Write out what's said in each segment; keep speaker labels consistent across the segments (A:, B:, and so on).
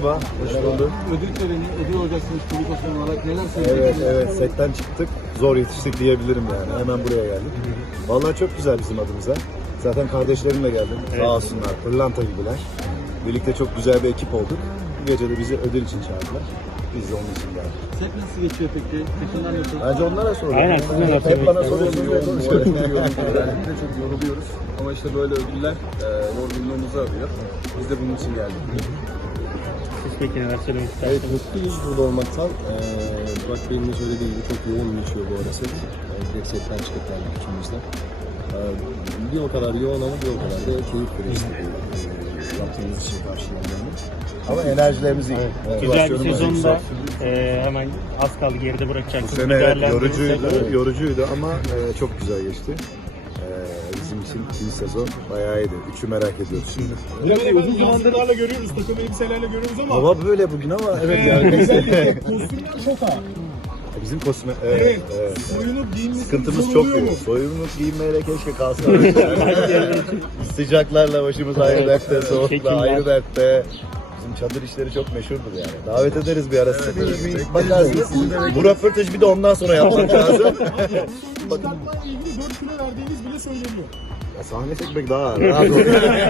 A: merhaba. Hoş bulduk.
B: Ödül töreni, ödül olacaksınız çocuk osman olarak. Neler söyleyeceksiniz?
A: Evet, setten çıktık. Zor yetiştik diyebilirim yani. Hemen buraya geldik. Vallahi çok güzel bizim adımıza. Zaten kardeşlerimle geldim.
C: Evet.
A: Sağ olsunlar, pırlanta gibiler. Birlikte çok güzel bir ekip olduk. Bu gece de bizi ödül için çağırdılar. Biz de onun için geldik.
B: Set nasıl geçiyor peki? Takımlar nasıl?
A: Bence onlara soruyorum.
C: Aynen, siz neler
A: Hep bana
C: söylemek
A: soruyorsunuz.
D: Özellikle çok yoruluyoruz ama işte böyle ödüller yorgunluğumuzu alıyor. Biz de bunun için geldik.
C: Siz peki neler söylemek
D: Evet,
C: istersiniz?
D: mutluyuz burada olmaktan. Burak Bey'in de söylediği gibi çok yoğun geçiyor bu ara set. Direkt setten çıkıp geldik ikimiz de. Bir o kadar yoğun ama bir o kadar da keyif verici. Yaptığımız için karşılanmalı.
A: Ama enerjilerimiz iyi.
C: Güzel bir
A: Motivasyonumuz
C: sezonda
A: yüksek.
C: hemen az kaldı geride
A: Bu
C: bırakacaksınız.
A: sene evet,
C: Değerlendirdiğinizde-
A: yorucuydu ama çok güzel geçti. Bizim için ikinci sezon bayağı iyiydi. Üçü merak ediyoruz şimdi.
E: Uzun zamandır görüyoruz, takım elbiselerle görüyoruz ama
A: Hava böyle bugün ama evet yani.
E: özellikle kostümler çok ağır.
A: Bizim kostüme
E: Evet,
A: evet.
E: soyunup giyinmesi
A: Sıkıntımız
E: zor
A: çok
E: oluyor mu?
A: büyük. Soyunluk giyinmeyle keşke kalsaydık. Sıcaklarla başımız ayrı
C: Evet,
A: dertte,
C: evet.
A: soğukla
C: Çekimler.
A: ayrı dertte. Bizim çadır işleri çok meşhurdur yani. Davet ederiz bir ara sizi. Bakarsınız. Bu röportajı bir de ondan sonra yapmak lazım.
E: Çıkartmayla ilgili 4 kilo verdiğiniz bile söyleniyor.
A: Ya sahne çekmek daha rahat olur.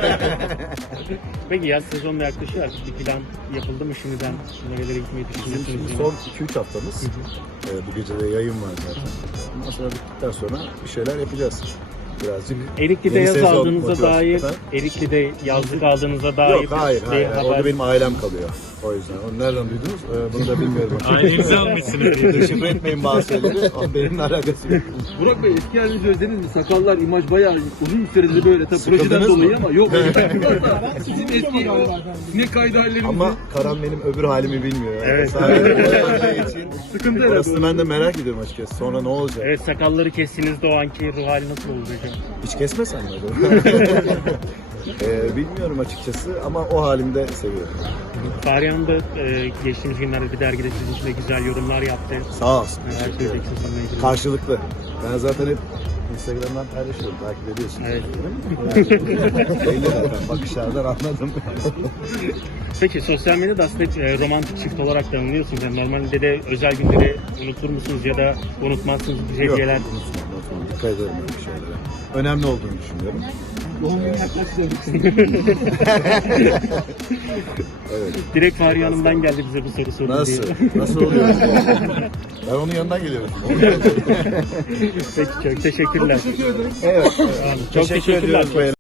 C: Peki yaz sezonuna yaklaşıyor artık bir plan yapıldı mı şimdiden? Nerelere gitmeyi
A: Bizim
C: düşünüyorsunuz?
A: şimdi son 2-3 haftamız. Bu gece de yayın var zaten. Ondan sonra bittikten sonra bir şeyler yapacağız. Birazcık.
C: Erikli'de
A: Yeni
C: yaz
A: sezon
C: aldığınıza
A: motivasyon.
C: dair,
A: Ha?
C: Erikli'de yazlık aldığınıza dair
A: Yok hayır.
C: bir haber.
A: Orada benim ailem kalıyor. O yüzden. Onu nereden duydunuz? Bunu da bilmiyorum.
C: Ailenizi almışsınız diye.
A: Deşifre etmeyin bazı şeyleri. Ama benimle alakası yok.
B: Burak Bey eski halinizi özlediniz mi? Sakallar, imaj bayağı uzun süredir böyle. Tabii projeden
A: Sıkıldınız mı?
B: dolayı ama yok. Sizin eski o sinek kaydı hallerinizi.
A: Ama Karan benim öbür halimi bilmiyor. Yani.
C: Evet.
A: Sadece o şey için.
B: Sıkıntı herhalde.
A: Orasını ben de merak ediyorum açıkçası. Sonra ne olacak?
C: Evet, sakalları kestiğinizde o anki ruh hali nasıl olacak?
A: Hiç kesmesen mi acaba? Bilmiyorum açıkçası ama o halimde seviyorum.
C: Fahriye Hanım da geçtiğimiz günlerde bir dergide sizin için de güzel yorumlar yaptı.
A: Sağ olsun.
C: Neler
A: Teşekkür ederim.
C: söyleyeceksiniz onunla ilgili?
A: Karşılıklı. Ben zaten hep Instagram'dan paylaşıyorum. Takip ediyorsun.
C: Evet.
A: Belli zaten. Bakışlardan anladım.
C: Peki sosyal medyada aslında romantik çift olarak tanınıyorsunuz. Yani normalde de özel günleri unutur musunuz ya da unutmazsınız bir
A: Yok,
C: hediyeler?
A: unutmam. Dikkat ederim öyle şeylere. Önemli olduğunu düşünüyorum.
B: Doğum günü yaklaştı.
C: Evet. Direkt Fahriye Hanım'dan geldi bize bu soru sorun
A: Nasıl?
C: diye.
A: Nasıl oluyor? Ben onun yanından geliyorum.
C: Peki çok teşekkürler.
B: Teşekkür ederim.
A: Evet.
C: Çok
A: Teşekkür
C: teşekkürler.
A: ediyoruz.